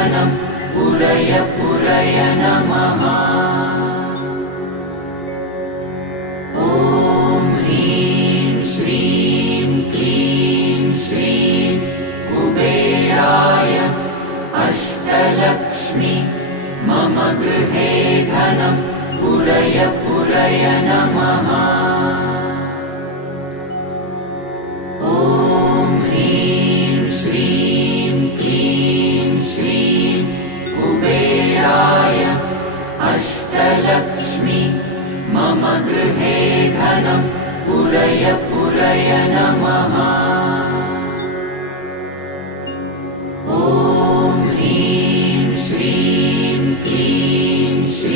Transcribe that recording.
धनं पुरय पुरय नमः। ॐ ह्रीं श्रीं क्लीं श्रीं कुबेराय अष्टलक्ष्मी मम गृहे धनं पुरय पुरय नमः। ॐ ह्रीं श्रीं क्लीं श्रीं कुबेराय अष्टलक्ष्मी मम गृहे धनं पुरय पुरय नमः।